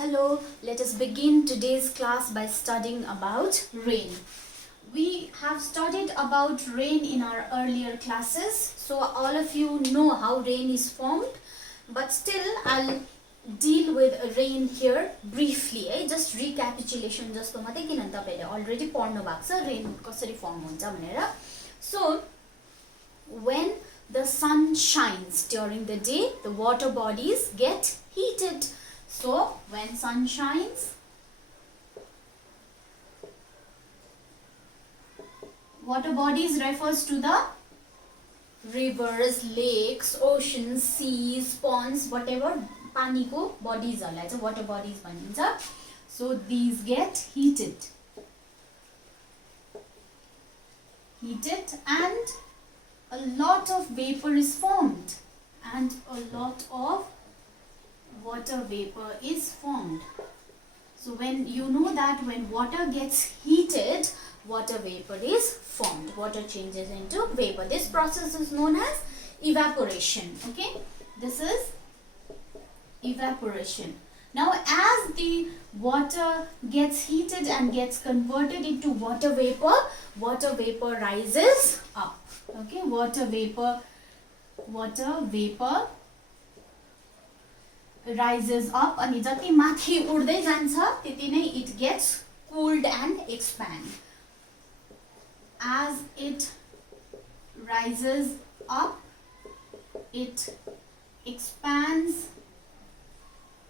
Hello, let us begin today's class by studying about rain. We have studied about rain in our earlier classes, so all of you know how rain is formed, but still I'll deal with rain here briefly. Just recapitulation जस्तो मात्रै किनभने तपाईले already पढ्नु भएको छ rain कसरी form हुन्छ भनेर. So when the sun shines during the day, the water bodies get heated. So when sun shines, water bodies refers to the rivers, lakes, oceans, seas, ponds, whatever pani ko bodies are like water bodies bhanincha. So these get heated and a lot of vapor is formed and a lot of water vapor is formed. So when you know that when water gets heated, water vapor is formed. Water changes into vapor. This process is known as evaporation. Okay, this is evaporation. Now as the water gets heated and gets converted into water vapor rises up. Okay, water vapor rises up अनि जति माथि उड्दै जान्छ त्यति नै it gets cooled and expand. As it rises up, it expands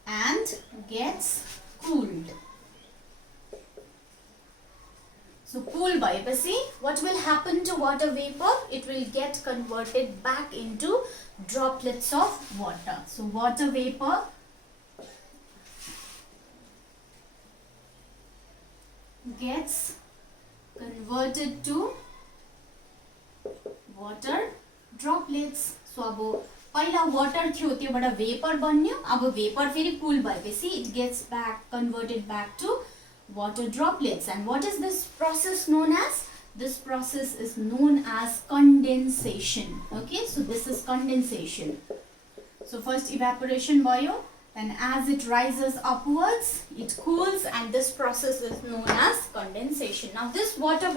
and gets cooled. So cool bhayeपछि what will happen to water vapor? It will get converted back into droplets of water. So water vapor gets converted to water droplets. So अब पहिला water थियो त्योबाट vapor बन्यो. अब vapor फेरि cool भएपछि it gets converted back to water droplets. And what is this process known as? This process is known as condensation. Okay, so this is condensation. So first evaporation भयो, then as it rises upwards, it cools, and this process is known as condensation. Now this water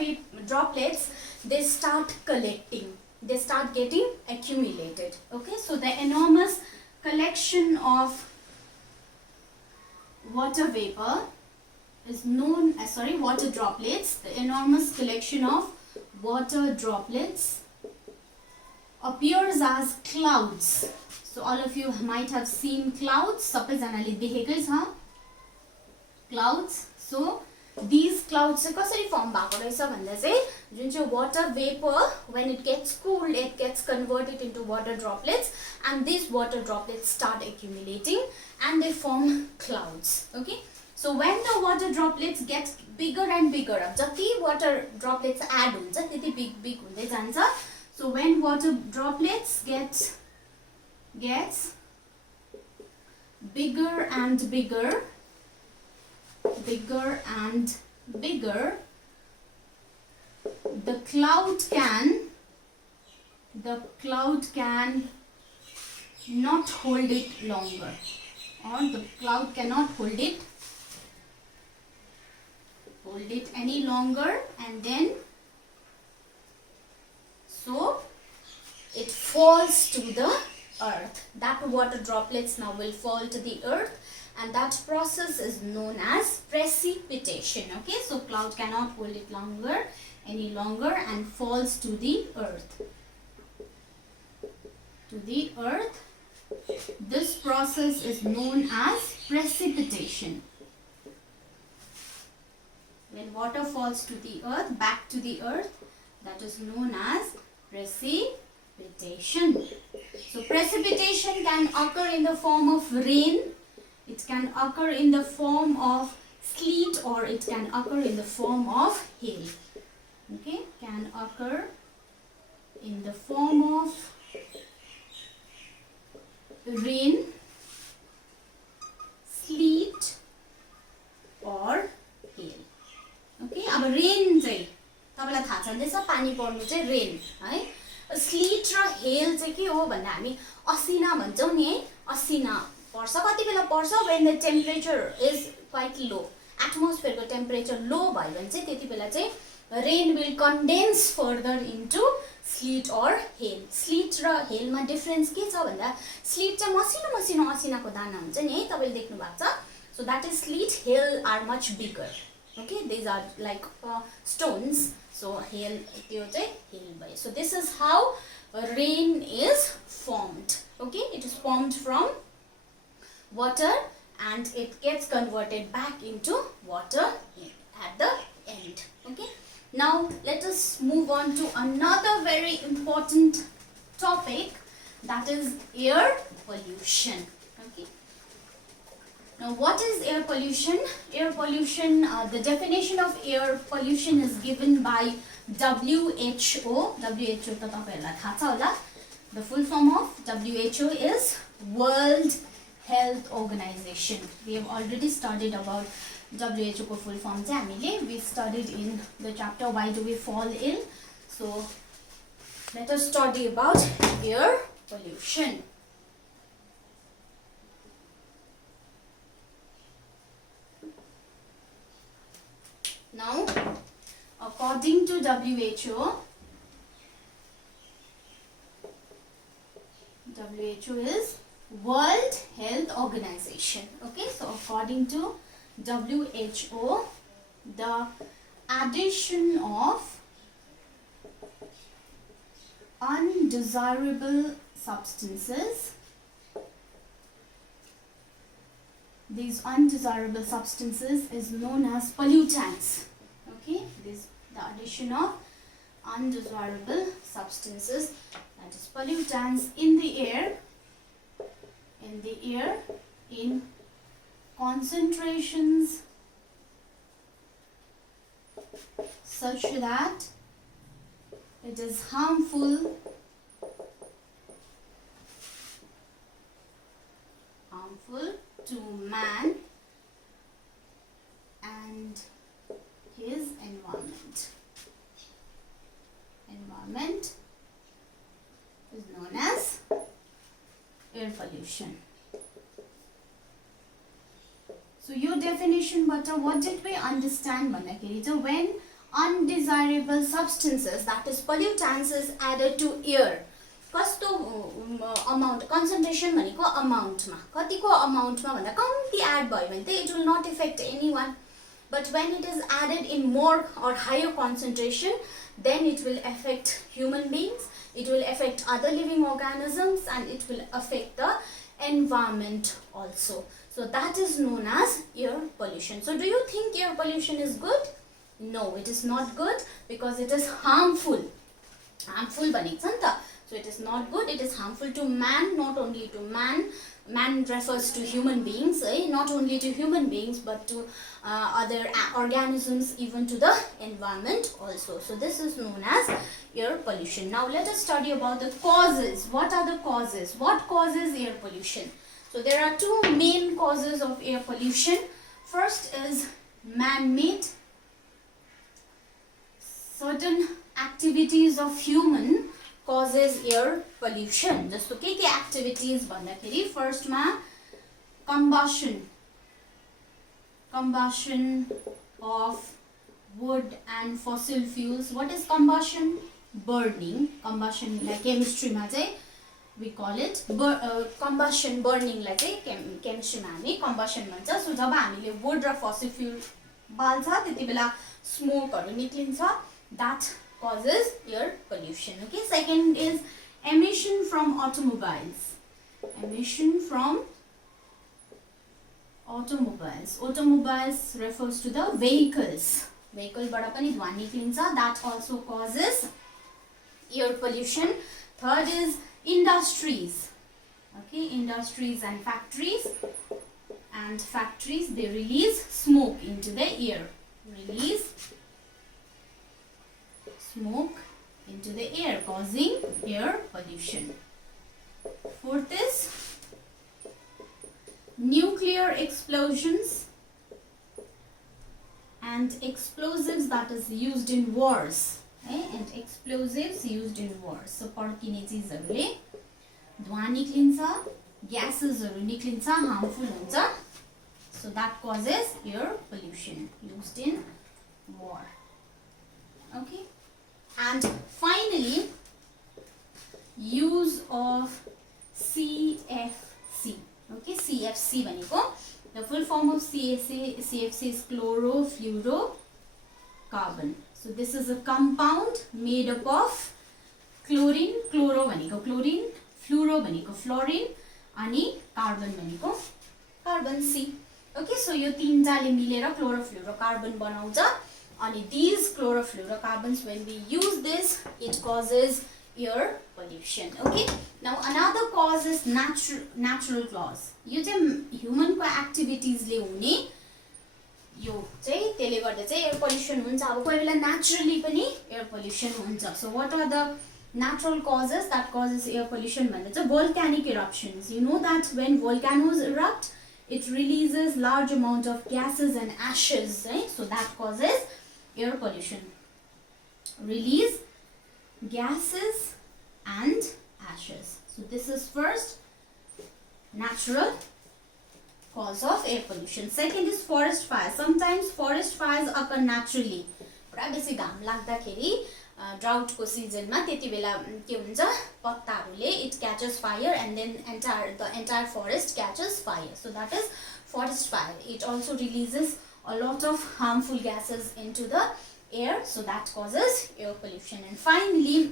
droplets, they start collecting, they start getting accumulated. Okay, so the enormous collection of water vapor is known as, water droplets. The enormous collection of water droplets appears as clouds. So all of you might have seen clouds. सबैजनाले देखेकै छ clouds. So these clouds चाहिँ कसरी form भएको रहेछ भन्दा चाहिँ जुन चाहिँ water vapor, when it gets cooled, it gets converted into water droplets, and these water droplets start accumulating and they form clouds. Okay, so when the water droplets get bigger and bigger, जति water droplets add हुन्छ त्यति big हुँदै जान्छ. So when water droplets gets bigger and bigger, the cloud can not hold it longer, or the cloud cannot hold it any longer, and then so it falls to the earth. That water droplets now will fall to the earth, and that process is known as precipitation. Okay, so cloud cannot hold it any longer and falls to the earth. This process is known as precipitation. When water falls to the earth, back to the earth, that is known as precipitation. So precipitation can occur in the form of rain, it can occur in the form of sleet, or it can occur in the form of hail. Okay, can occur in the form of rain, sleet, or hail. Okay, अब rain चाहिँ तपाईलाई थाहा छँदैछ पानी पर्नु चाहिँ rain है. Slit र hello चाहिँ के हो भन्दा हामी असिना भन्छौं नि है, असिना पर्छ कति बेला पर्छ when the temperature is quite low atmosphere को temperature low भयो भने चाहिँ त्यति बेला चाहिँ rain will condense further into sleet or hail sleet र hail मा डिफरेन्स के छ भन्दा sleet चाहिँ मसिनो मसिनो असिनाको दाना हुन्छ नि है तपाईले देख्नु भएको छ so that is sleet hail are much bigger okay these are like stones so hail त्यो चाहिँ hail भयो so this is how rain is formed okay it is formed from water and it gets converted back into water at the end okay now let us move on to another very important topic that is air pollution okay now what is air pollution the definition of air pollution is given by WHO त तपाईहरुलाई थाहा छ होला the full form of WHO is World Health Organization we have already studied about WHO को full form चाहिँ हामीले we studied in the chapter why do we fall ill so let us study about air pollution now according to WHO is World Health Organization okay so according to WHO the addition of undesirable substances these undesirable substances is known as pollutants okay this the addition of undesirable substances that is pollutants in the air in concentrations such that it is harmful to man and his environment is known as air pollution so your definition but what did we understand bhanदाखेरि चाहिँ when undesirable substances that is pollutants is added to air कस्तो amount concentration भनेको amount मा कतिको amount मा भन्दा कम्ती add भयो भने चाहिँ it will not affect anyone but when it is added in more or higher concentration then it will affect human beings it will affect other living organisms and it will affect the environment also so that is known as air pollution so do you think air pollution is good no it is not good because it is harmful भनेको छ नि त so it is not good it is harmful to man not only to man refers to human beings not only to human beings but to other organisms even to the environment also so this is known as air pollution now let us study about the causes what are the causes what causes air pollution so there are two main causes of air pollution first is man-made certain activities of human causes air pollution जस्तो के activities भन्दाखेरि first मा combustion of wood and fossil fuels what is combustion burning combustion like chemistry मा चाहिँ we call it combustion burning लाई चाहिँ chemistry मा हामी combustion भन्छ so जब हामीले wood र fossil fuel बाल्छ त्यतिबेला smoke हरु निक्लिन्छ that causes air pollution okay second is emission from automobiles automobiles refers to the vehicle बाट पनि धुवा निक्लिन्छ that also causes air pollution third is industries okay industries and factories they release smoke into the air smoke into the air causing air pollution fourth is nuclear explosions and explosives that is used in wars and explosives used in wars so पड्किने चीजहरुले धुवा निक्लिन्छ ग्यासेसहरु निक्लिन्छ, harmful हुन्छ. So that causes air pollution used in war. Okay. And finally, use of CFC. Okay, CFC भनेको the full form of CFC is chlorofluorocarbon. So this is a compound made up of chlorine, chloro भनेको chlorine, fluoro भनेको fluorine, अनि carbon भनेको carbon C. Okay, so यो तीनटाले मिलेर chlorofluorocarbon बनाउँछ. And these chlorofluorocarbons, when we use this, it causes air pollution. Okay, now another cause is natural cause. यो चाहिँ human को activities ले हुने यो चाहिँ त्यसले गर्दा चाहिँ air pollution हुन्छ. अब कोही बेला naturally पनि air pollution हुन्छ. So what are the natural causes that causes air pollution भन्दा चाहिँ volcanic eruptions. You know that when volcanoes erupt, it releases large amount of gases and ashes, right? So that causes air pollution. Release gases and ashes. So this is first natural cause of air pollution. Second is forest fires. Sometimes forest fires occur naturally. पुरा बेसी घाम लाग्दाखेरि drought को season मा त्यति बेला के हुन्छ पत्ताहरुले it catches fire and then the entire forest catches fire. So that is forest fire. It also releases a lot of harmful gases into the air, so that causes air pollution. And finally,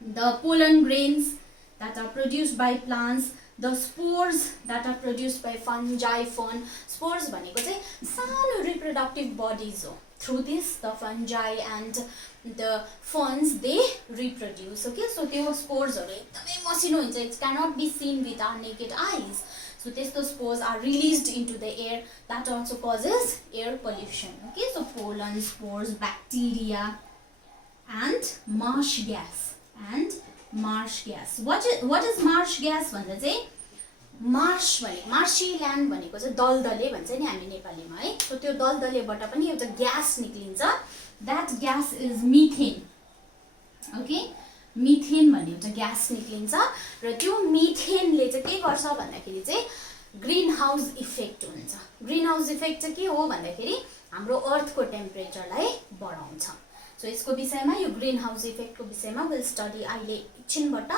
the pollen grains that are produced by plants, the spores that are produced by fungi, spores भनेको चाहिँ सानो reproductive bodies हो. Through this, the fungi and the ferns, they reproduce. Okay, so those spores are एकदमै मसिनो हुन्छ. It cannot be seen with our naked eyes. So those spores are released into the air. That also causes air pollution. Okay, so pollen, spores, bacteria, and marsh gas. What is marsh gas? भन्दा चाहिँ marsh भने marshy land भनेको चाहिँ दलदले भन्छ नि हामी नेपालीमा है. So त्यो दलदलेबाट पनि एउटा gas निक्लिन्छ. That gas is methane. Okay, methane भन्ने एउटा ग्यास निक्लिन्छ र त्यो मिथेनले चाहिँ के गर्छ भन्दाखेरि चाहिँ ग्रीन हाउस इफेक्ट हुन्छ. ग्रीन हाउस इफेक्ट चाहिँ के हो भन्दाखेरि हाम्रो अर्थको टेम्परेचरलाई बढाउँछ. सो यसको विषयमा यो ग्रीन हाउस इफेक्टको विषयमा विल स्टडी अहिले एकछिनबाट.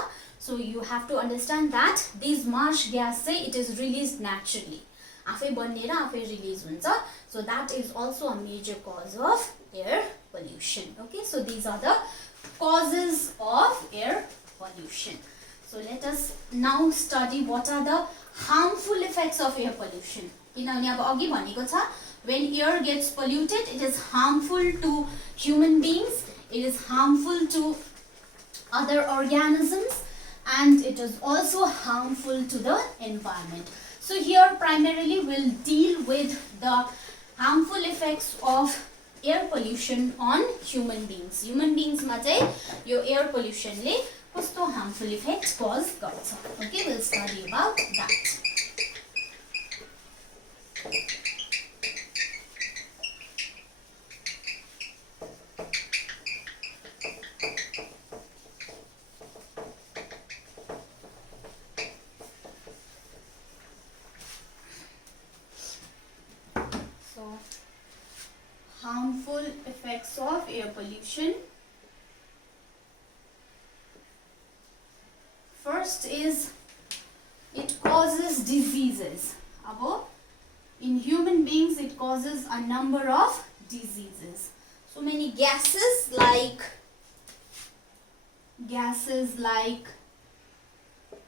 So you have to understand that this marsh gas चाहिँ इट इज रिलिज नेचुरली. आफै बन्नेर आफै रिलिज हुन्छ. So that is also a major cause of air pollution. Okay, so these are the causes of air pollution. So let us now study what are the harmful effects of air pollution. किनभने अब अघि भनेको छ when air gets polluted, it is harmful to human beings, it is harmful to other organisms, and it is also harmful to the environment. So here primarily we'll deal with the harmful effects of air pollution on human beings. Human beings मा चाहिँ यो air pollution ले कस्तो harmful effect cause गर्छ. Okay, we'll study about that. Harmful effects of air pollution. First is it causes diseases. In human beings it causes a number of diseases. So many gases like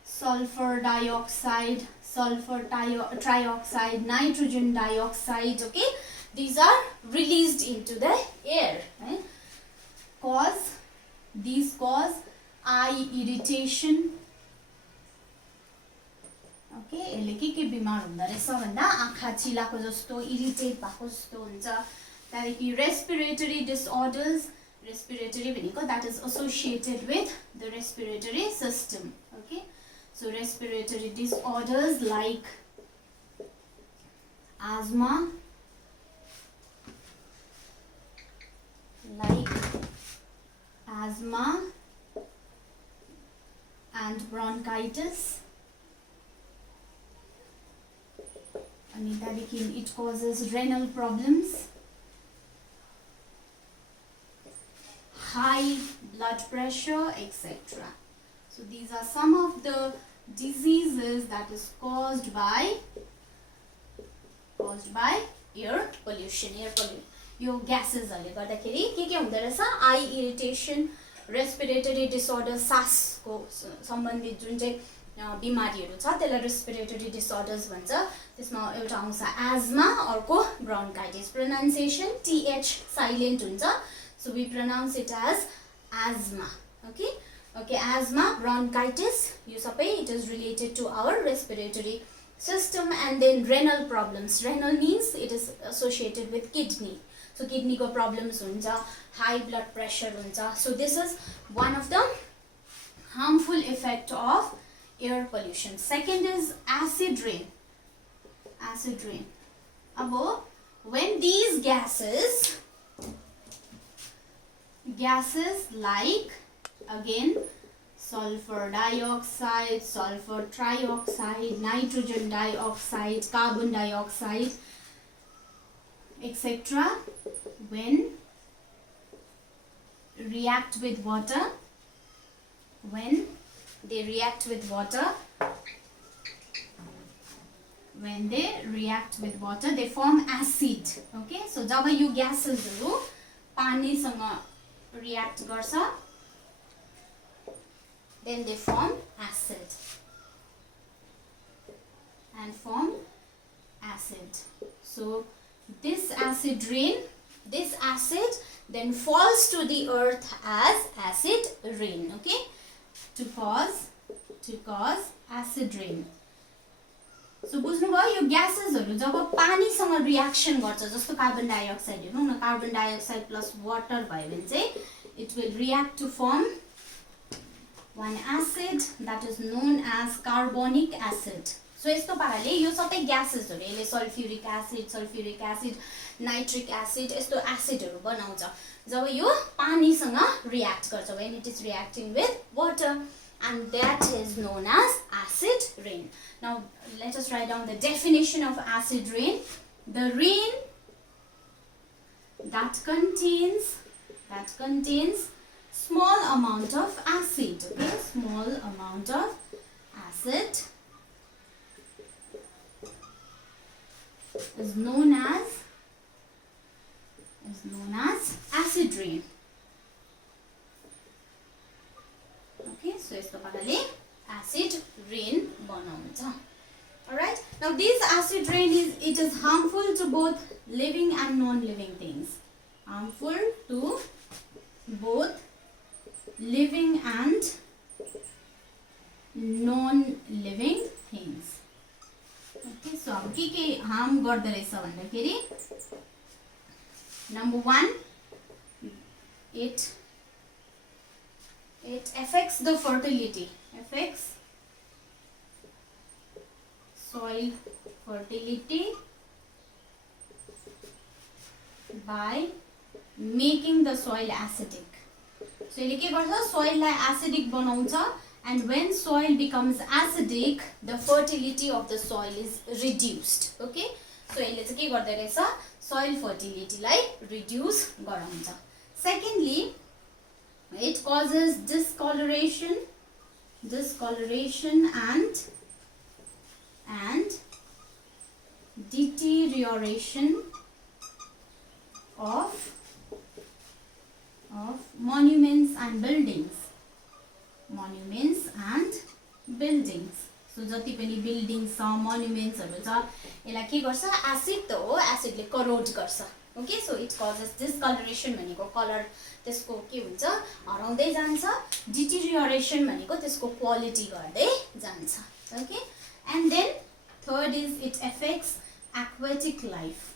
sulfur dioxide, sulfur trioxide, nitrogen dioxide. Okay, these are released into the air. Right? These cause eye irritation. Okay, यसले के बिमार हुँदा रहेछ भन्दा आँखा चिलाको जस्तो irritate भएको जस्तो हुन्छ. त्यहाँदेखि respiratory disorders. Respiratory भनेको that is associated with the respiratory system. Okay, so respiratory disorders like asthma, and bronchitis, अनि त्यहाँदेखि it causes renal problems, high blood pressure, etc. So these are some of the diseases that is caused by air pollution. यो ग्यासेसहरुले गर्दाखेरि के हुँदो रहेछ, आई irritation, respiratory disorder, सासको सम्बन्धित जुन चाहिँ बिमारीहरू छ त्यसलाई रेस्पिरेटरी डिसअर्डर्स भन्छ। त्यसमा एउटा आउँछ एज्मा, अर्को ब्रोन्काइटिस। प्रोनाउन्सिएसन टीएच साइलेन्ट हुन्छ, so we pronounce it as asthma. Okay okay, asthma, bronchitis, यो सबै it is related to our respiratory system. And then renal problems. Renal means it is associated with kidney. So kidney ko problems huncha, high blood pressure huncha. So this is one of the harmful effect of air pollution. Second is acid rain. Acid rain. Abo when these gases like again sulfur dioxide, sulfur trioxide, nitrogen dioxide, carbon dioxide, etc. when react with water, when they react with water, they form acid. Okay, so जब यो ग्यासेसहरु पानीसँग react गर्छ, then they form acid and form acid. So this acid rain, this acid then falls to the earth as acid rain. Okay, to cause acid rain. So बुझ्नु भयो, यो ग्यासेसहरु जब पानीसँग reaction गर्छ, जस्तो carbon dioxide हेर्नु न, carbon dioxide plus water भयो भने चाहिँ it will react to form one acid that is known as carbonic acid. So यस्तो पाराले यो सबै ग्यासेसहरु, यसले सल्फ्युरिक एसिड, नाइट्रिक एसिड, यस्तो एसिडहरु बनाउँछ जब यो पानीसँग रियाक्ट गर्छ, when it is reacting with water, and that is known as acid rain. Now let us write down the definition of acid rain. The rain that contains small amount of acid. Okay, small amount of acid is known as acid rain. Okay, so यस्तो पाराले acid rain बनाउँछ. Alright, now this acid rain is harmful to both living and non-living things. Harmful to both living and non-living things. Okay, so अब के harm गर्दो रहेछ भन्दाखेरि, number 1, it affects the fertility, affects soil fertility by making the soil acidic. So यसले के गर्छ, सोइललाई acidic बनाउँछ, and when soil becomes acidic, the fertility of the soil is reduced. Okay, so यसले चाहिँ के गर्दै रहेछ, soil fertility लाई reduce गराउँछ. Secondly, it causes discoloration and deterioration of monuments and buildings. So जति पनि buildings छ, monuments हरु छ, यसलाई के गर्छ, एसिड त हो, एसिडले करोड गर्छ. Okay, so it causes discoloration भनेको कलर त्यसको के हुन्छ, हराउँदै जान्छ. Deterioration भनेको त्यसको क्वालिटी घट्दै जान्छ. Okay, and then third is it affects aquatic life.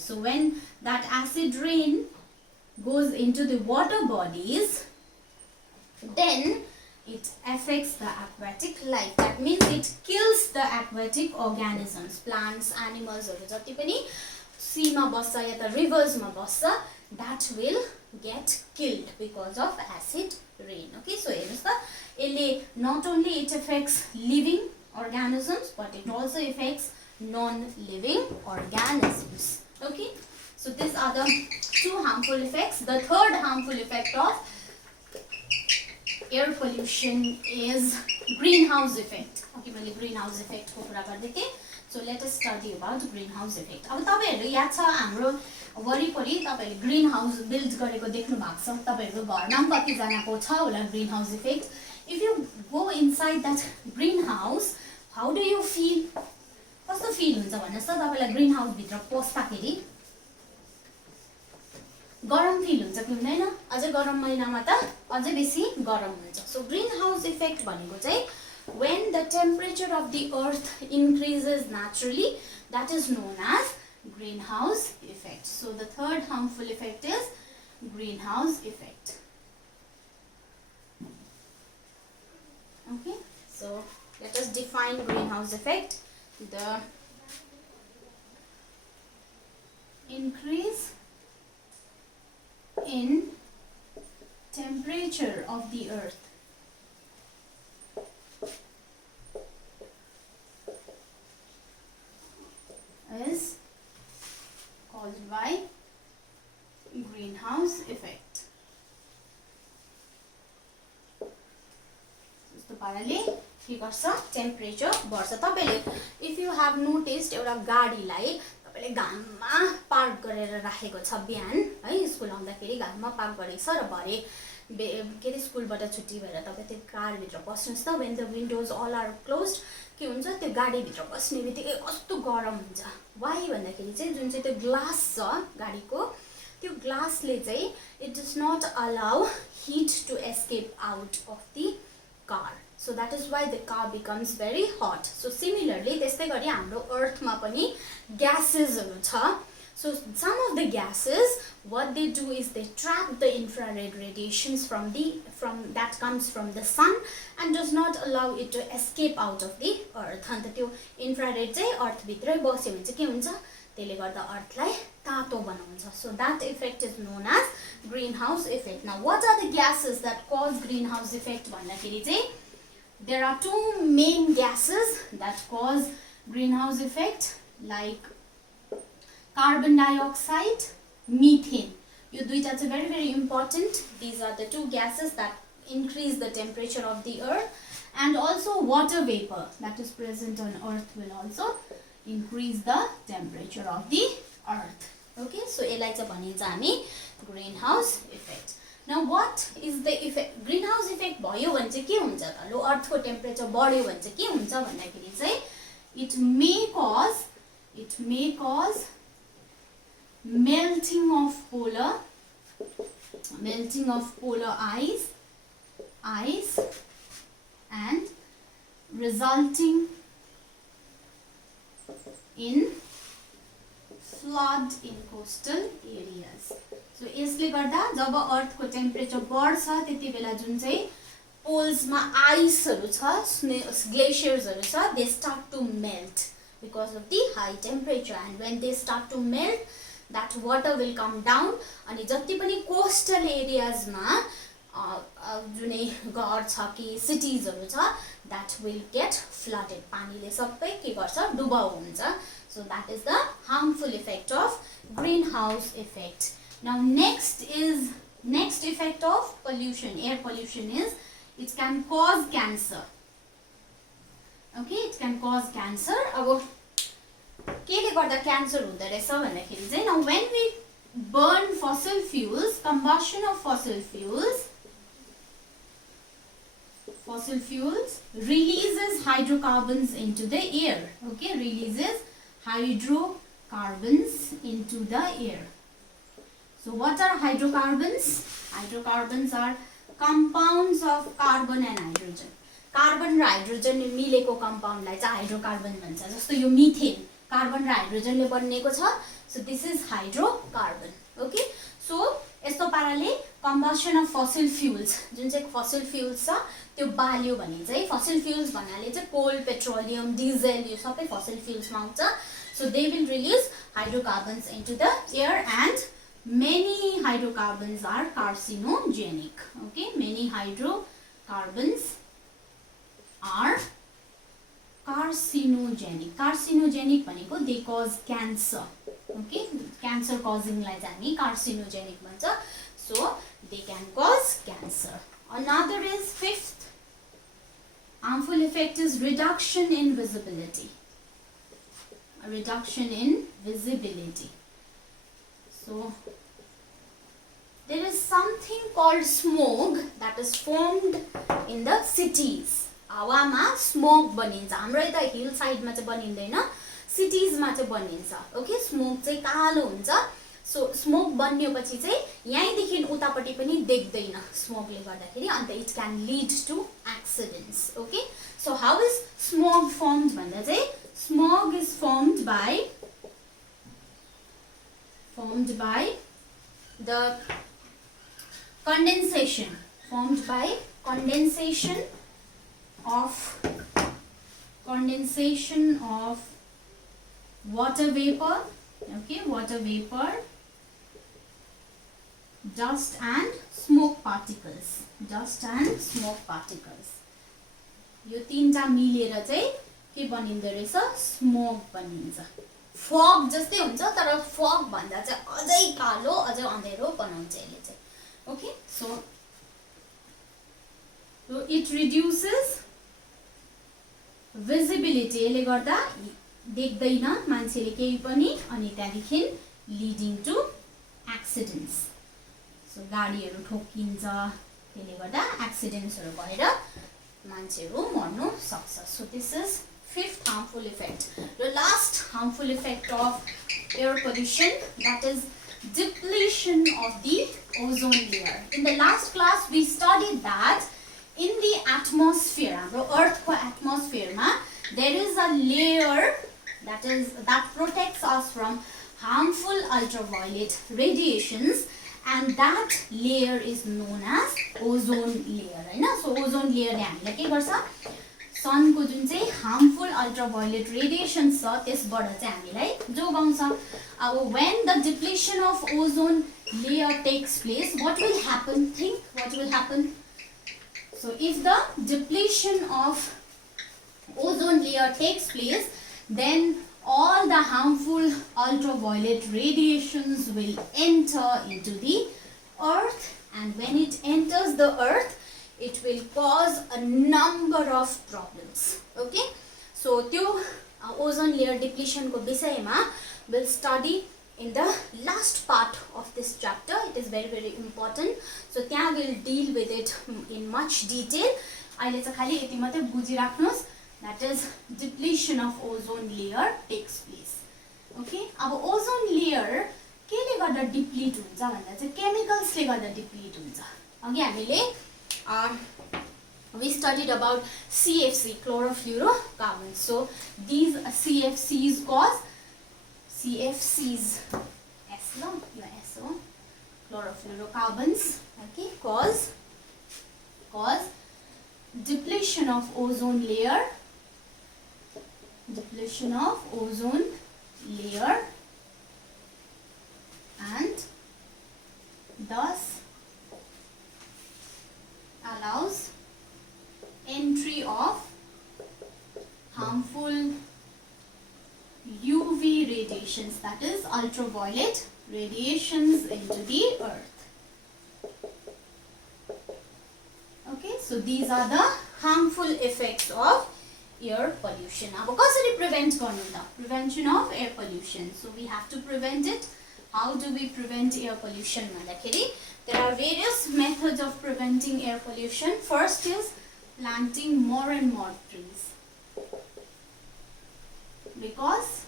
So when that acid rain goes into the water bodies, then it affects the aquatic life. That means it kills the aquatic organisms, plants, animals, जति पनि sea मा बस्छ या त rivers मा बस्छ, that will get killed because of acid rain. Okay, so हेर्नुस् त, यसले not only it affects living organisms, but it also affects non-living organisms. Okay, so these are the two harmful effects. The third harmful effect of air pollution is greenhouse effect. Okay, मैले greenhouse effect को कुरा गर्दै थिएँ. So let us study about greenhouse effect. अब तपाईहरु याद छ हाम्रो वरिपरि तपाईहरुले ग्रीन हाउस बिल्ड गरेको देख्नु भएको छ. तपाईहरुको घरमा पनि कति जनाको छ होला green house effect. If you go inside that greenhouse, how do you feel? कस्तो फिल हुन्छ भन्नुस् त तपाईलाई ग्रीन हाउस भित्र पस्दाखेरि? गरम फिल हुन्छ कि हुँदैन? अझै गरम महिनामा त अझै बेसी गरम हुन्छ. सो ग्रीन हाउस इफेक्ट भनेको चाहिँ when the temperature of the earth increases naturally, that is known as greenhouse effect. So the third harmful effect is greenhouse effect. Okay, so let us define greenhouse effect. The increase in temperature of the earth is caused by greenhouse effect. जस्तो पाराले के गर्छ temperature बढ्छ. तपाईले if you have noticed एउटा गाडीलाई तपाईले घाममा park गरेर राखेको छ बिहान है, स्कुल आउँदाखेरि घाममा पार्क गरेको छ र भरे के रे स्कुलबाट छुट्टी भएर तपाई त्यो कार भित्र पस्नुस् त, when the windows all are closed, के हुन्छ त्यो गाडी भित्र बस्ने बित्तिकै कस्तो गरम हुन्छ. वाइ भन्दाखेरि चाहिँ जुन चाहिँ त्यो ग्लास छ गाडीको, त्यो ग्लासले चाहिँ it does not allow heat to escape out of the car. So that is why the car becomes very hot. So similarly, त्यस्तै गरी हाम्रो अर्थमा पनि ग्यासेसहरु छ. So some of the gases, what they do is they trap the infrared radiations from that comes from the sun and does not allow it to escape out of the earth. अन्त त्यो infrared चाहिँ अर्थ भित्रै बस्यो भने चाहिँ के हुन्छ, त्यसले गर्दा अर्थलाई तातो बनाउँछ. So that effect is known as greenhouse effect. Now what are the gases that cause greenhouse effect भन्दाखेरि चाहिँ there are two main gases that cause greenhouse effect, like carbon dioxide, methane. You duita are very very important. These are the two gases that increase the temperature of the earth, and also water vapor that is present on earth will also increase the temperature of the earth. Okay, so यसलाई चाहिँ भनिन्छ हामी greenhouse effect. Now what is the effect? Greenhouse effect भयो भने चाहिँ के हुन्छ त? लो अर्थ को टेम्परेचर बढ्यो भने चाहिँ के हुन्छ भन्दाखेरि चाहिँ it may cause melting of polar ice and resulting in flood in coastal areas. So यसले गर्दा जब अर्थ को टेम्परेचर बढ्छ त्यति बेला जुन चाहिँ पोल्स मा आइसहरु छ, ग्लेशियर्सहरु छ, they start to melt because of the high temperature, and when they start to melt, that water will come down. अनि जति पनि कोस्टल एरियाज मा जुनै घर छ कि सिटीजहरु छ, that will get flooded. पानीले सबै के गर्छ, डुबाउ हुन्छ. So that is the harmful effect of greenhouse effect. Now next effect of pollution, air pollution, is it can cause cancer. Okay, it can cause cancer. अब केले गर्दा क्यान्सर हुँदो रहेछ भन्दाखेरि चाहिँ, now when we burn fossil fuels, combustion of fossil fuels releases hydrocarbons into the air. Okay, releases hydrocarbons into the air. So what are hydrocarbons? Hydrocarbons are compounds of carbon and hydrogen. Carbon र hydrogen मिलेको कम्पाउन्डलाई चाहिँ hydrocarbon भन्छ. जस्तो यो methane carbon र हाइड्रोजनले बनेको छ. So this is hydrocarbon. Okay, so यस्तो पाराले कम्बसन अफ फसिल फ्युल्स, जुन चाहिँ फसिल फ्युल्स छ त्यो बाल्यो भने चाहिँ, फसिल फ्युल्स भन्नाले चाहिँ कोल, पेट्रोलियम, डिजेल, यो सबै फसिल फ्युल्स मा आउँछ. So they will release hydrocarbons into the air, and many hydrocarbons are carcinogenic. Okay, many hydrocarbons are carcinogenic. Carcinogenic भनेको दे कज क्यान्सर. ओके, क्यान्सर कजिङलाई चाहिँ हामी कार्सिनोजेनिक भन्छ. सो दे क्यान कज cancer. Another is fifth harmful effect is reduction in visibility. A reduction in visibility. So there is something called smog that is formed in the cities. हावामा smoke बनिन्छ. हाम्रो यता हिल साइडमा चाहिँ बनिँदैन, सिटिजमा चाहिँ बनिन्छ. ओके, स्मोक चाहिँ कालो हुन्छ. सो स्मोक बन्नेपछि चाहिँ यहीँदेखि उतापट्टि पनि देख्दैन स्मोकले गर्दाखेरि, and it can lead to accidents. Okay, so how is smoke formed भन्दा चाहिँ smoke is formed by the condensation of water vapor. Okay, water vapor, dust and smoke particles. यो तीनटा मिलेर चाहिँ के बनिँदो रहेछ? स्मोक बनिन्छ. फग जस्तै हुन्छ तर फग भन्दा चाहिँ अझै कालो, अझै अँधेरो बनाउँछ यसले चाहिँ. Okay, so it reduces visibility. यसले गर्दा देख्दैन मान्छेले केही पनि, अनि त्यहाँदेखि लिडिङ टु एक्सिडेन्ट्स. सो गाडीहरू ठोकिन्छ, त्यसले गर्दा एक्सिडेन्ट्सहरू भएर मान्छेहरू मर्नु सक्छ. So this is fifth harmful effect. The last harmful effect of air pollution, that is depletion of the ozone layer. In the last class we studied that in the atmosphere, our earth ko atmosphere ma, there is a layer that protects us from harmful ultraviolet radiations, and that layer is known as ozone layer. हैन, so ozone layer ले हामीलाई के गर्छ? सन को जुन चाहिँ harmful अल्ट्राभायोलेट radiation छ त्यसबाट चाहिँ हामीलाई जोगाउँछ. अब when the depletion of ozone layer takes place, what will happen? Think what will happen? So if the depletion of ozone layer takes place, then all the harmful ultraviolet radiations will enter into the earth, and when it enters the earth, it will cause a number of problems. Okay, so त्यो ozone layer depletion को विषयमा we'll study in the last part of this chapter. It is very very important. So त्यहाँ we'll deal with it in much detail. अहिले चाहिँ खाली यति मात्रै बुझिराख्नुस्, that is depletion of ozone layer takes place. Okay, अब ozone layer केले गर्दा डिप्लिट हुन्छ भन्दा चाहिँ केमिकल्सले गर्दा डिप्लिट हुन्छ. अघि हामीले we studied about CFC, chlorofluorocarbons. So these CFCs cause SO, chlorofluorocarbons, okay, cause depletion of ozone layer, and thus allows entry of harmful UV radiations, that is ultraviolet radiations, into the earth. Okay, so these are the harmful effects of air pollution. Now, कसरी prevent गर्नु त? Prevention of air pollution. So we have to prevent it. How do we prevent air pollution भन्दाखेरि there are various methods of preventing air pollution. First is planting more and more trees, because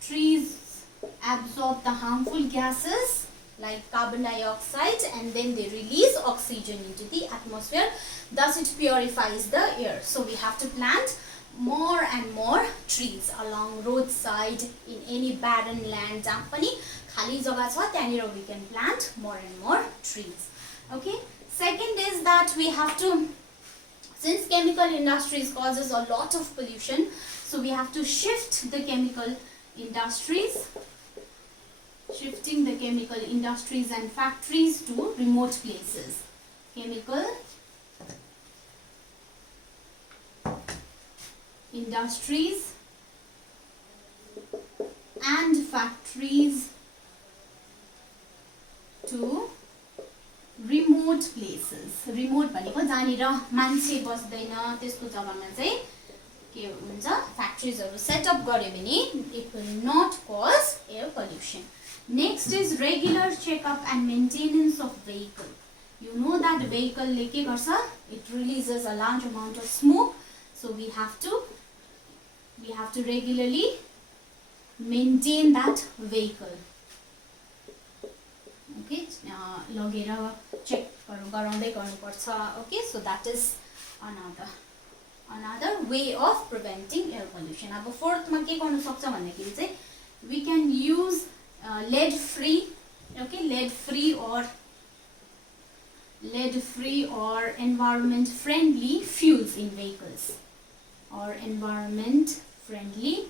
trees absorb the harmful gases like carbon dioxide, and then they release oxygen into the atmosphere. Thus it purifies the air. So we have to plant more and more trees along roadside, in any barren land जहाँ पनि खाली जग्गा छ त्यहाँनिर we can plant more and more trees. Okay, second is that we have to, since chemical industries causes a lot of pollution, so we have to shift the chemical industries, shifting the chemical industries and factories to remote places. Chemical industries and factories to remote places. Remote भनेको जहाँनिर मान्छे बस्दैन त्यस्तो जग्गामा चाहिँ के हुन्छ फ्याक्ट्रीजहरु setup गर्यो भने it will not cause air pollution. Next is regular checkup and maintenance of vehicle. You know that vehicle ले के गर्छ? It releases a large amount of smoke, so we have to regularly maintain that vehicle. Okay, लगेर चेकहरु गराउँदै गर्नुपर्छ. Okay, so that is another way of preventing air pollution. अब fourth मा के गर्न सक्छ भन्दाखेरि चाहिँ we can use lead free or environment friendly fuels in vehicles, or environment friendly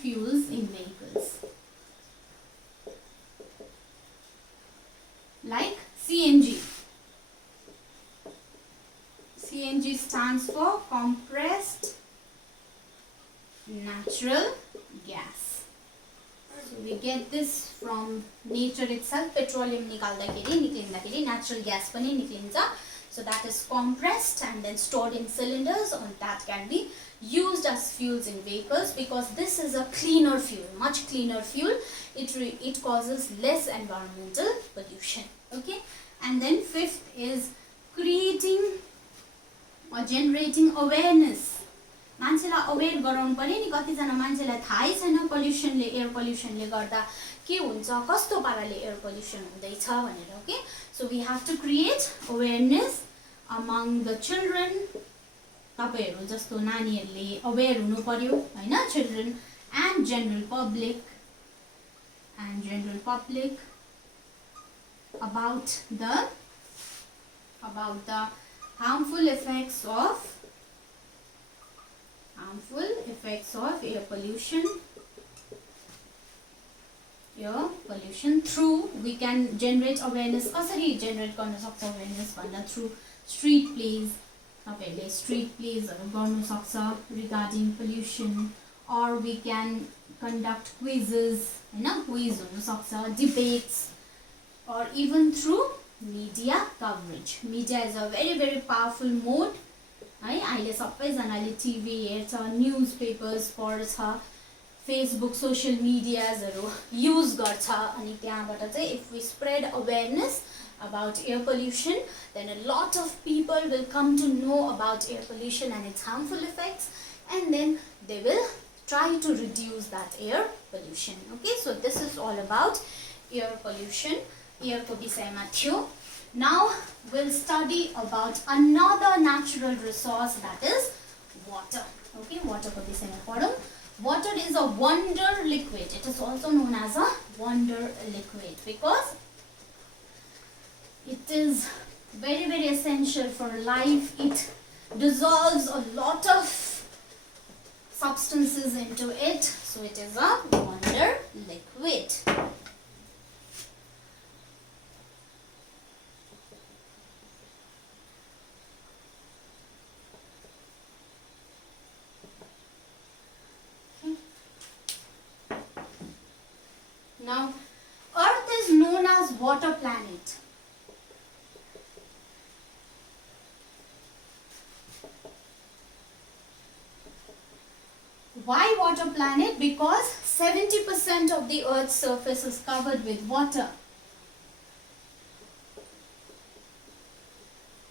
fuels in vehicles, like CNG. CNG stands for compressed natural gas. So we get this from nature itself. Petroleum निक्लिँदाखेरि natural gas पनि निक्लिन्छ. So that is compressed and then stored in cylinders, and that can be used as fuels in vehicles because this is a cleaner fuel, much cleaner fuel. It causes less environmental pollution. Okay, and then fifth is creating or generating awareness. मान्छेलाई aware गराउनु पर्यो नि. कतिजना मान्छेलाई थाहै छैन पोल्युसनले, air पोल्युसनले गर्दा के हुन्छ, कस्तो पाराले एयर पोल्युसन हुँदैछ भनेर. Okay, so we have to create awareness among the children. तपाईहरु जस्तो नानीहरुले अवेयर हुनु पर्यो हैन, children and general public about the harmful effects of air pollution. Through we can generate awareness. कसरी generate गर्न सक्छ awareness भन्दा through street plays. तपाईहरुले street plays हरु गर्न सक्छ regarding pollution, or we can conduct quizzes Hahn, quiz हुन सक्छ, debates, or even through media coverage. Media is a very very powerful mode. है, अहिले सबैजनाले टिभी हेर्छ, न्यूज पेपर्स पढ्छ, फेसबुक, सोशल मिडियाजहरु युज गर्छ. अनि त्यहाँबाट चाहिँ if we spread awareness about air pollution, then a lot of people will come to know about air pollution and its harmful effects, and then they will try to reduce that air pollution. Okay, so this is all about air pollution. Air को विषयमा थियो. Now we'll study about another natural resource, that is water. Okay, water को विषयमा पढौं. Water is a wonder liquid. It is also known as a wonder liquid because it is very very essential for life. It dissolves a lot of substances into it, so it is a wonder liquid. Now, Earth is known as water planet. Why water planet? Because 70% of the Earth's surface is covered with water.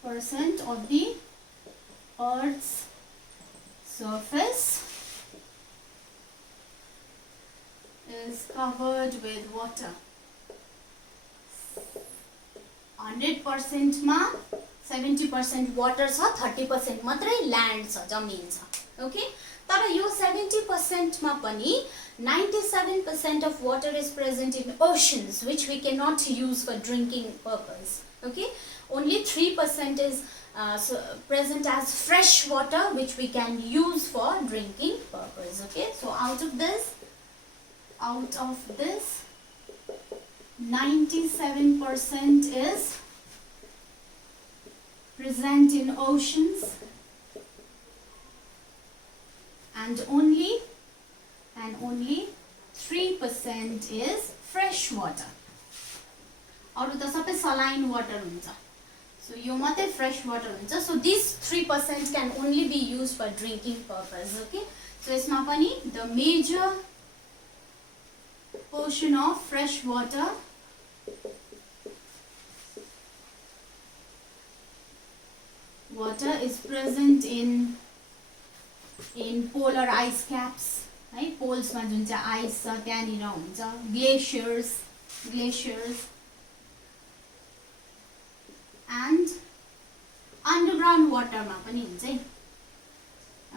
Percent of the Earth's surface is covered with water. 100% मा 70% water छ, 30% मात्रै land छ, जमिन छ. Okay, तर यो 70% मा पनि 97% of water is present in oceans, which we cannot use for drinking purpose. Okay, only 3% is present as fresh water, which we can use for drinking purpose. Okay, so out of this 97% is present in oceans, and only 3% is fresh water. अरु त सबै saline water हुन्छ. So यो मात्रै fresh water हुन्छ. So this 3% can only be used for drinking purpose. Okay. So यसमा पनि the major portion of fresh water is present in polar ice caps, है. Poles मा जुन चाहिँ आइस छ त्यहाँनिर हुन्छ. ग्लेशियर्स and underground water मा पनि हुन्छ है.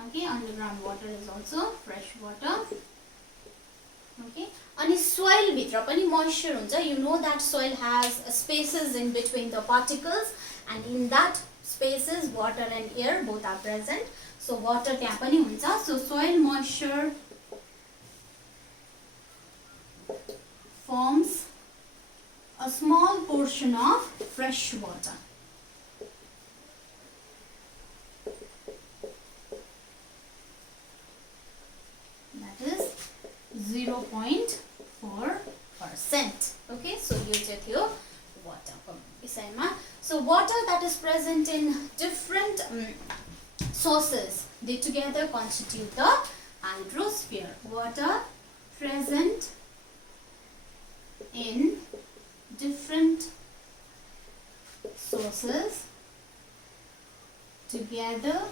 Okay, underground water is also fresh water. Okay, अनि soil भित्र पनि moisture हुन्छ. You know that soil has spaces in between the particles, and in that spaces water and air both are present. So water त्यहाँ पनि हुन्छ. So soil moisture forms a small portion of fresh water. That is 0.4%. Okay, so यो चाहिँ थियो water को विषयमा. So water that is present in different sources, they together constitute the hydrosphere. Water present in different sources together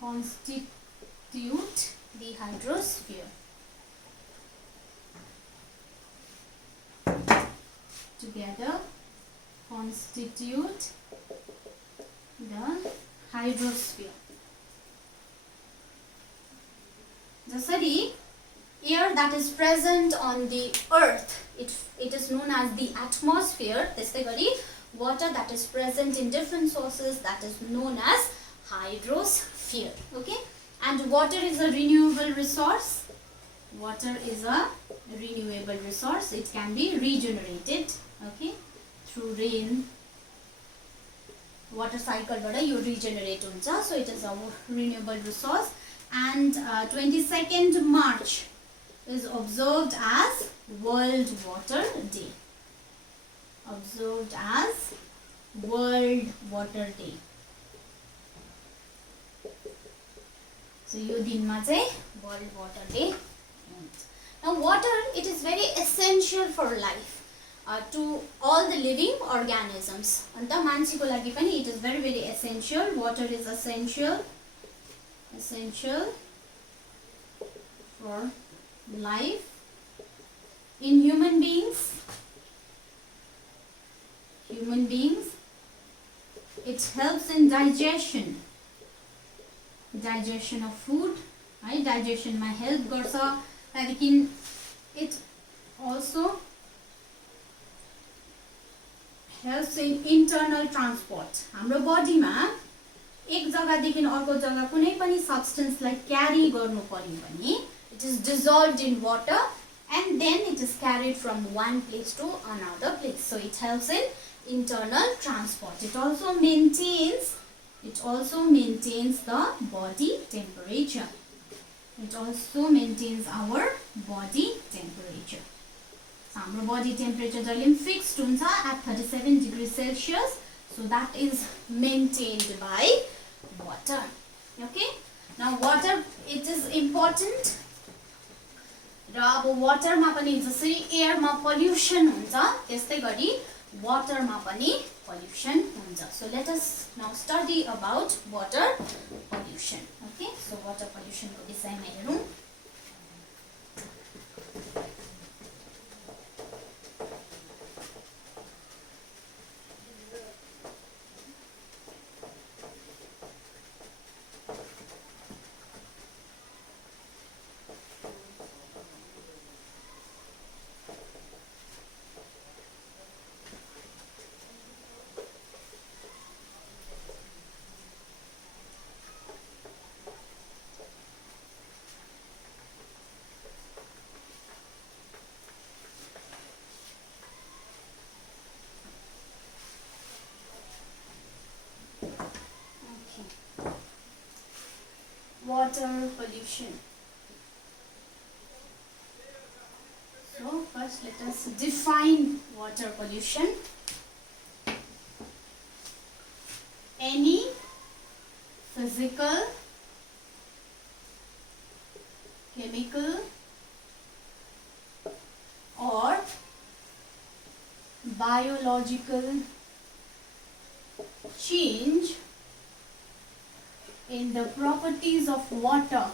constitute the hydrosphere. Together constitute the hydrosphere. जसरी air that is present on the earth, it is known as the atmosphere. त्यस्तै गरी water that is present in different sources, that is known as hydrosphere. Okay, and water is a renewable resource. Water is a renewable resource. It can be regenerated, okay, through rain. Water cycle bada yo regenerate huncha. So it is a renewable resource. And 22nd March is observed as World Water Day. Observed as World Water Day. So यो दिनमा चाहिँ World Water Day. Now water, it is very essential for life, to all the living organisms. And the मान्छेको लागि पनि it is very essential. Water is essential for life. In human beings, it helps in digestion of food, right? Digestion ma help garcha. Lekin it also helps in internal transport. हाम्रो body मा एक जग्गादेखि अर्को जग्गा कुनै पनि substance लाई carry गर्नु पर्यो भने it is dissolved in water and then it is carried from one place to another place. So it helps in internal transport. It also maintains the body temperature. It also maintains our body temperature. So our body temperature is fixed at 37 degrees Celsius. So that is maintained by water. Okay. Now water, it is important. र अब water मा पनि जसरी air मा pollution हुन्छ त्यस्तै गरी water मा पनि pollution हुन्छ. So let us now study about water pollution. Okay, so water pollution को विषयमा हेरौं. water pollution. So first let us define water pollution. Any physical, chemical or biological change in the properties of water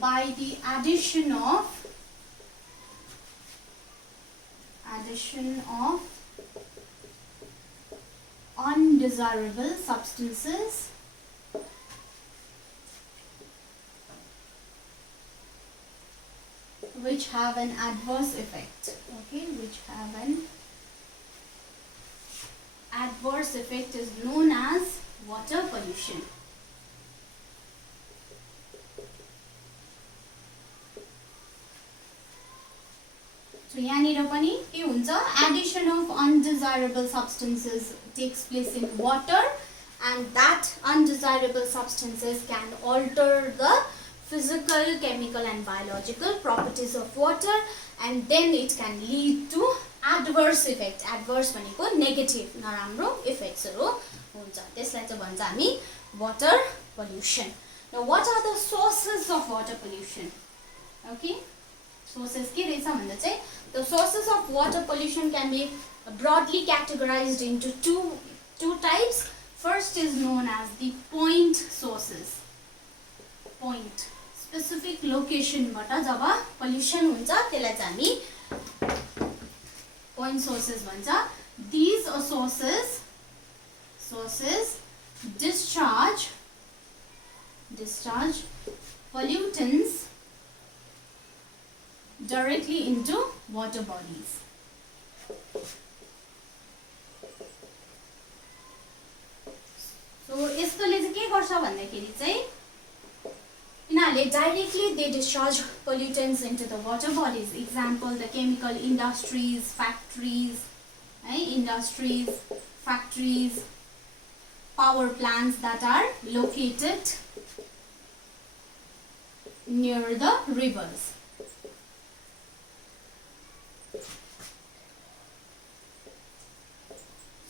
by the addition of undesirable substances which have an adverse effect. Okay, which have an adverse effect is known as water pollution. So yahanira pani ke huncha, addition of undesirable substances takes place in water, and that undesirable substances can alter the physical, chemical and biological properties of water, and then it can lead to adverse effect. Adverse भनेको negative, नराम्रो effects हरु हुन्छ, त्यसलाई चाहिँ भन्छ हामी water pollution. Now what are the sources of water pollution? Okay, sources के रहेछ भन्दा चाहिँ the sources of water pollution can be broadly categorized into two types. First is known as the point sources. Point, specific location बाट जब pollution हुन्छ त्यसलाई चाहिँ हामी point sources भन्छ. These are sources discharge pollutants directly into water bodies. So यसले चाहिँ के गर्छ भन्दाखेरि चाहिँ यिनीहरूले directly they discharge pollutants into the water bodies. Example, the chemical industries, factories, power plants that are located near the rivers.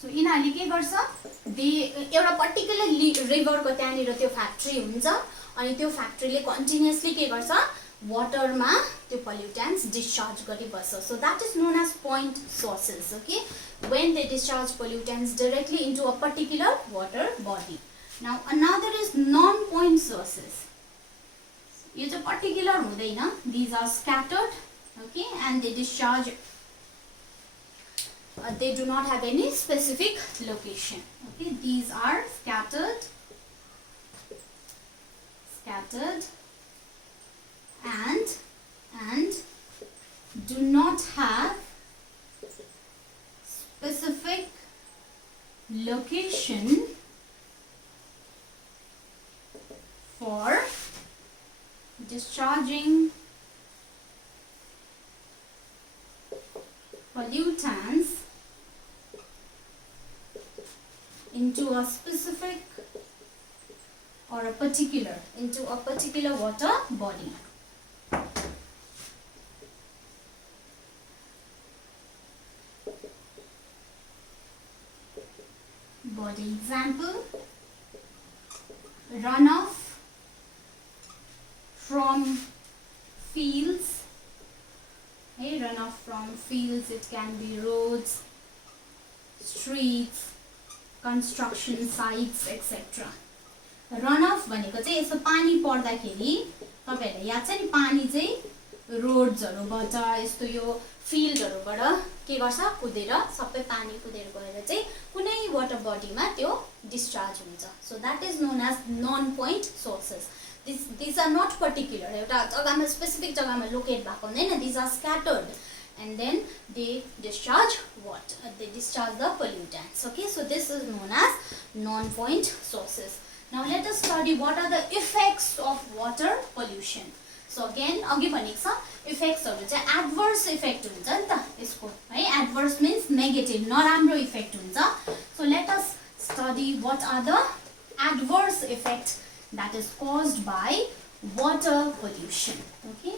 So यिनीहरूले के गर्छ, एउटा पर्टिकुलर रिभरको त्यहाँनिर त्यो फ्याक्ट्री हुन्छ अनि त्यो फ्याक्ट्रीले कन्टिन्युअसली के गर्छ, वाटरमा त्यो पोल्युटेन्ट्स discharge गरिबस्छ. So that is known as point sources. Okay, when they discharge pollutants directly into a particular water body. Now another is non-point sources. यो चाहिँ पर्टिकुलर हुँदैन, these are scattered. Okay, and they discharge they do not have any specific location. Okay, these are scattered and do not have specific location for discharging pollutants into a specific or a particular water body. Example, runoff from fields. Runoff from fields, it can be roads, streets, construction sites, etc. Runoff भनेको चाहिँ यसो पानी पर्दाखेरि तपाईहरुलाई याद छ नि, पानी चाहिँ रोड्सहरुबाट यस्तो यो फिल्डहरुबाट के गर्छ, कुदेर सबै पानी कुदेर गएर चाहिँ कुनै वाटर बडीमा त्यो डिस्चार्ज हुन्छ. So that is known as non-point sources. These are not particular, एउटा जग्गामा स्पेसिफिक जग्गामा लोकेट भएको हुँदैन. These are scattered and then they discharge what? They discharge the pollutants. Okay, so this is known as non-point sources. Now let us study what are the effects of water pollution. So again अघि भनेको छ इफेक्ट्सहरु चाहिँ adverse effect हुन्छ नि त यसको है adverse means negative नराम्रो इफेक्ट हुन्छ so let us study what are the adverse effect that is caused by water pollution. Okay.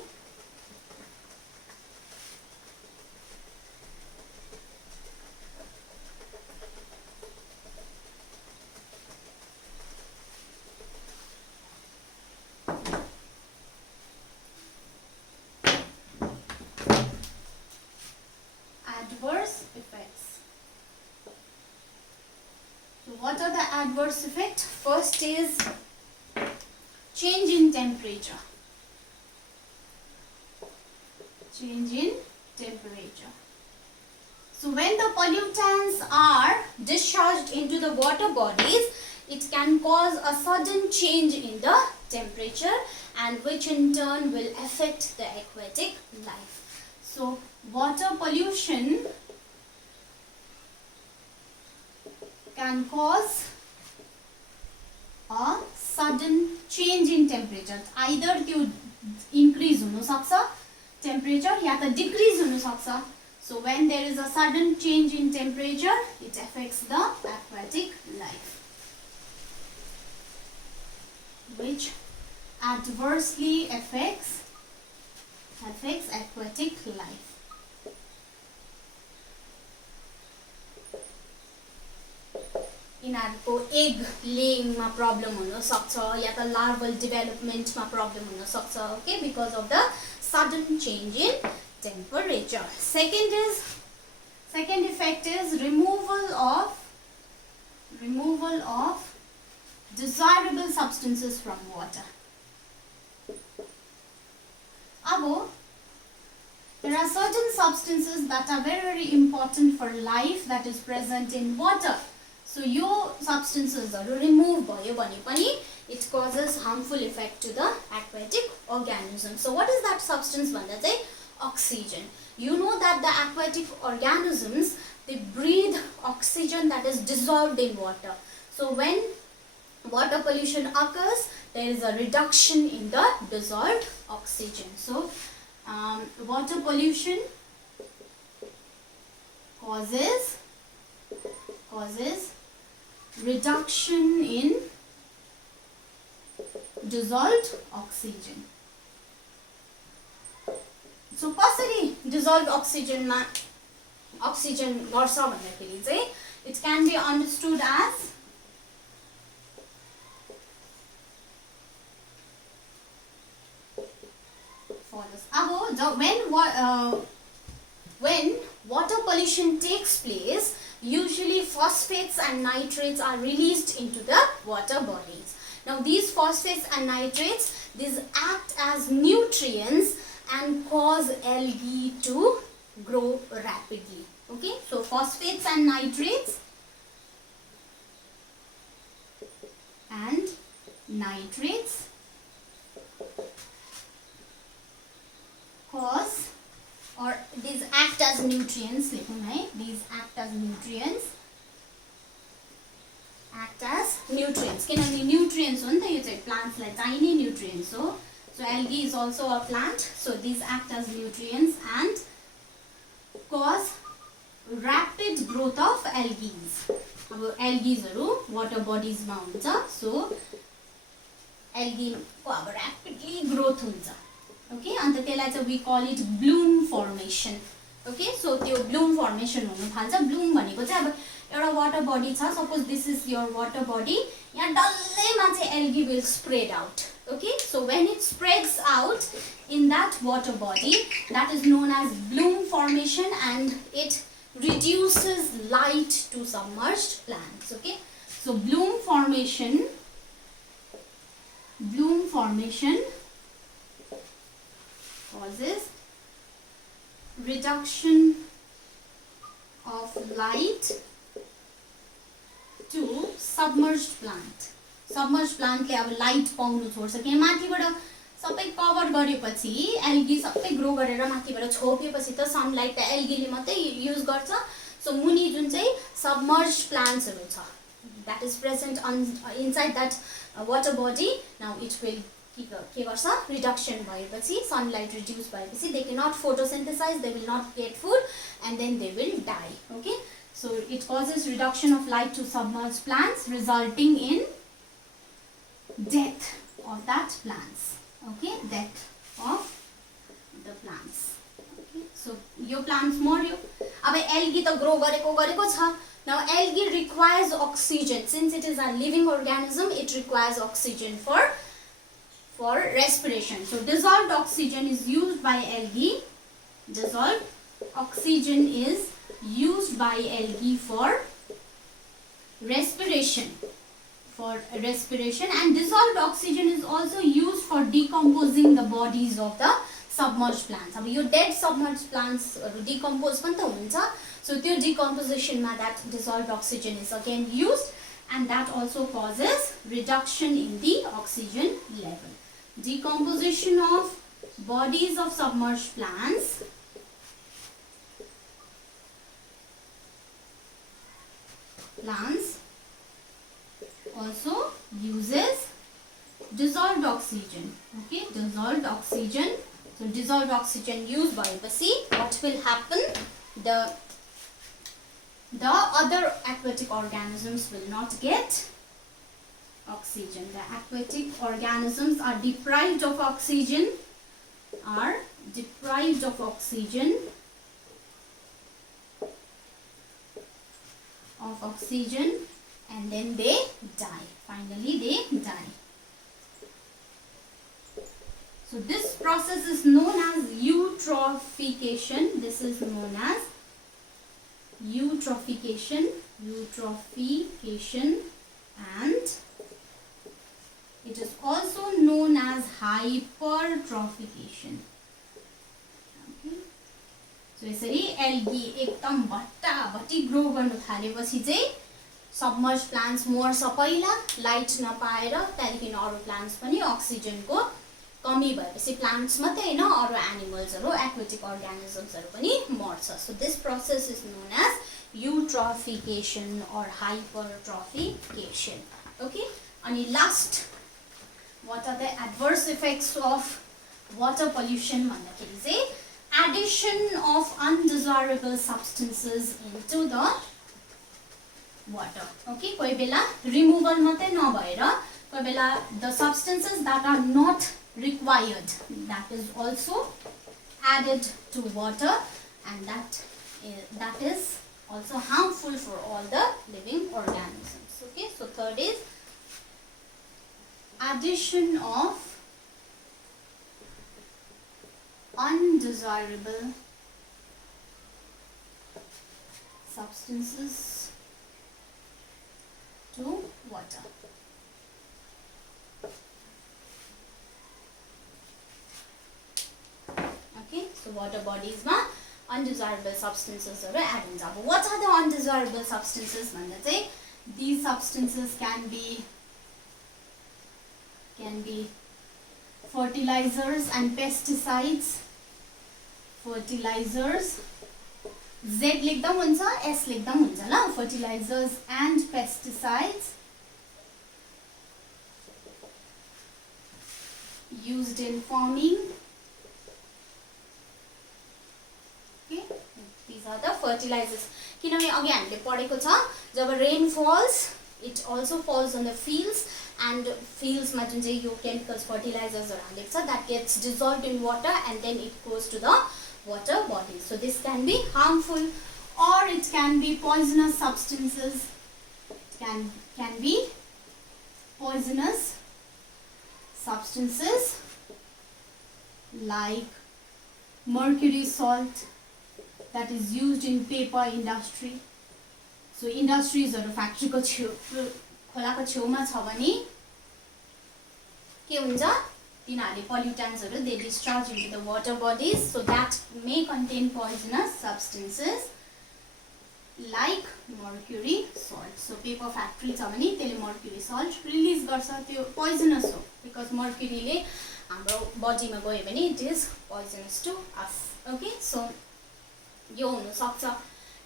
Adverse effects. So what are the adverse effects? First is change in temperature. Change in temperature. So when the pollutants are discharged into the water bodies, it can cause a sudden change in the temperature and which in turn will affect the aquatic life. So water pollution can cause a sudden change in temperature. Either त्यो increase हुन सक्छ temperature या त decrease हुन सक्छ. So when there is a sudden change in temperature, it affects the aquatic life, which adversely affects aquatic life. यिनीहरुको egg लेइङमा problem हुन सक्छ या त लार्वल डेभलपमेन्टमा प्रब्लम हुन सक्छ okay because of the sudden change in temperature. Second effect is removal of desirable substances from water. Abo there are certain substances that are very very important for life that is present in water. So yo substances are remove भयो भने पनि it causes harmful effect to the aquatic organism. So what is that substance भन्दा चाहिँ oxygen. You know that the aquatic organisms they breathe oxygen that is dissolved in water. So when water pollution occurs, there is a reduction in the dissolved oxygen. So water pollution causes reduction in dissolved oxygen. So कसरी dissolved oxygen मा oxygen गर्छ भन्दाखेरि चाहिँ it can be understood as follows. अब when water pollution takes place, usually phosphates and nitrates are released into the water bodies. Now these phosphates and nitrates, these act as nutrients and cause algae to grow rapidly. Okay, so phosphates and nitrates cause or these act as nutrients. These act as nutrients. किनभने nutrients हो नि त यो चाहिँ plants लाई चाहिने nutrients हो. So algae is also a plant. So these act as nutrients and cause rapid growth of algae. अब algae हरु water bodies मा हुन्छ. So algae को अब rapidly growth हुन्छ. Okay, and त्यसलाई we call it bloom formation. Okay, so त्यो bloom formation हुन थाल्छ. Bloom भनेको चाहिँ अब एउटा water body छ. Suppose this is your water body. यहाँ डल्लैमा चाहिँ algae will spread out. Okay, so when it spreads out in that water body, that is known as bloom formation, and it reduces light to submerged plants. Okay, so bloom formation causes reduction of light to submerged plant. Submerged plant ले अब light पाउनु छोड्छ कि माथिबाट सबै cover गरेपछि algae सबै grow गरेर माथिबाट छोपेपछि त sunlight त algae ले मात्रै युज गर्छ. So मुनि जुन चाहिँ submerged plants हरु छ that is present on inside that water body, now it will के गर्छ रिडक्सन भएपछि सनलाइट रिड्युस भएपछि they cannot photosynthesize, they will not get food and then they will die. Okay, so it causes reduction of light to submerged plants resulting in death of that plants. Okay, death of the plants. Okay, so yo plants मर्यो. अब algae त grow गरेको छ. Now algae requires oxygen. Since it is a living organism, it requires oxygen for respiration. So dissolved oxygen is used by algae. Dissolved oxygen is used by algae for respiration. And dissolved oxygen is also used for decomposing the bodies of the submerged plants. अब यो dead submerged plants decompose पनि त हुन्छ. So त्यो decomposition मा that dissolved oxygen is again used, and that also causes reduction in the oxygen level. Decomposition of bodies of submerged plants also uses dissolved oxygen. Okay, dissolved oxygen. So dissolved oxygen used by what will happen? The other aquatic organisms will not get oxygen. The aquatic organisms are deprived of oxygen. And then they die. Finally they die. So this process is known as eutrophication. This is known as eutrophication, and it is also known as hypertrophication. Okay. So यसरी algae एकदम भट्टाभटी grow गर्नु थालेपछि चाहिँ submerged plants मर्छ पहिला, light नपाएर, त्यहाँदेखि अरु प्लान्ट्स पनि अक्सिजनको कमी भएपछि प्लान्ट्स मात्रै हैन अरु एनिमल्सहरु एक्वाटिक अर्गानिजम्सहरु पनि मर्छ. So this process is known as eutrophication or hypertrophication. Okay, अनि last, what are the adverse effects of water pollution भन्दाखेरि चाहिँ addition of undesirable substances into the water. Okay, कोही बेला removal मात्रै नभएर कोही बेला the substances that are not required, that is also added to water, and that is also harmful for all the living organisms. Okay, so third is addition of undesirable substances to water. Okay, so water bodies ma undesirable substances are added. What are the undesirable substances? These substances can be fertilizers and pesticides. Fertilizers, Z लेख्दा हुन्छ, S लेख्दा हुन्छ ल. Fertilizers and pesticides used in farming. Okay, these are the fertilizers. किनभने अघि हामीले पढेको छ जब rain falls, it also falls on the fields, and fields मा जुन चाहिँ यो chemicals fertilizers हरु हालेको छ, that gets dissolved in water and then it goes to the water bodies. So this can be harmful, or it can be poisonous substances. It can be poisonous substances like mercury salt that is used in paper industry. So industries or factory को खोलाको छेउमा छ भने के हुन्छ, तिनीहरुले pollutants हरु they discharge into the water bodies, so that may contain poisonous substances like mercury salt. So paper factory छ भने त्यसले mercury salt release गर्छ, त्यो poisonous हो because mercury ले हाम्रो body मा गयो भने it is poisonous to us. Okay, so यो हुन सक्छ,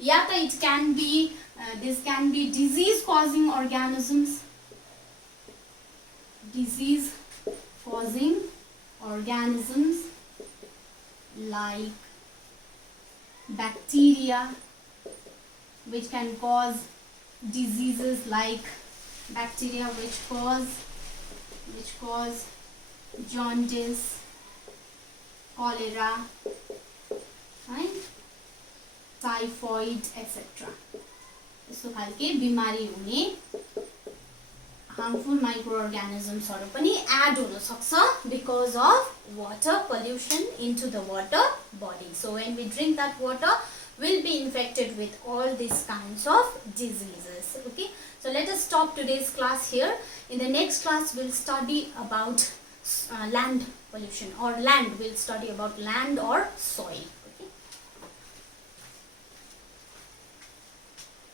या त it can be this can be disease causing organisms. Disease causing organisms like bacteria, which can cause diseases like bacteria which cause jaundice, cholera, right, typhoid, etc. यस्तो खालके बिमारी हुने harmful microorganisms हरु पनि add हुन सक्छ because of water pollution into the water body. So when we drink that water, we'll be infected with all these kinds of diseases. Okay, so let us stop today's class here. In the next class, we'll study about land pollution, or land. We'll study about land or soil.